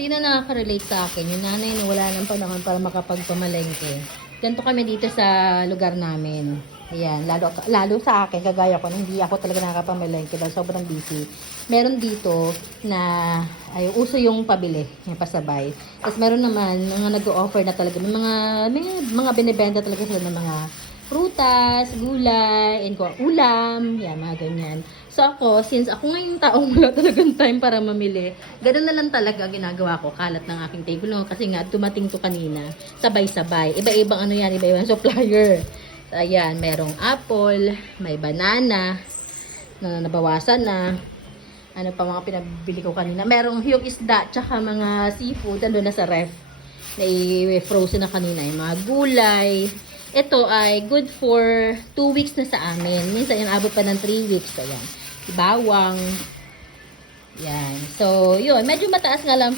Sino nakaka-relate sa akin? Yung nanay na wala ng panahon para makapagpamalengke. Ganito kami dito sa lugar namin. Ayan, lalo sa akin, kagaya ko, hindi ako talaga nakakapamalengke dahil sobrang busy. Meron dito na, ay, uso yung pabili, yung pasabay. Tapos meron naman, mga nag-o-offer na talaga, mga binibenta talaga sila ng mga prutas, gulay, and ulam, yan, mga ganyan. So ako, since ako ngayong taong wala talagang time para mamili, ganun na lang talaga ginagawa ko, kalat ng aking table. No? Kasi nga, dumating to kanina, sabay-sabay. Iba-ibang ano yan, iba-ibang supplier. So, ayan, merong apple, may banana, na nabawasan na. Ano pa mga pinabili ko kanina. Merong yung isda, tsaka mga seafood, ano na sa ref. Na i-frozen na kanina, yung mga gulay. Ito ay good for 2 weeks na sa amin. Minsan yung abot pa ng 3 weeks. Ayan. Bawang. Yan. So, yun. Medyo mataas nga lang